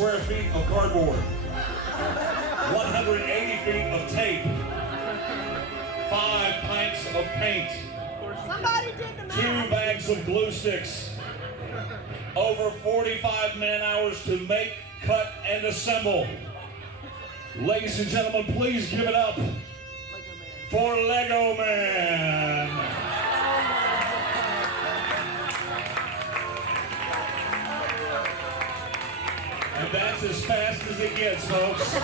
square feet of cardboard, 180 feet of tape, 5 pints of paint, Somebody did the 2 math. bags of glue sticks, over 45 man-hours to make, cut, and assemble. Ladies and gentlemen, please give it up for Lego Man. And that's as fast as it gets, folks.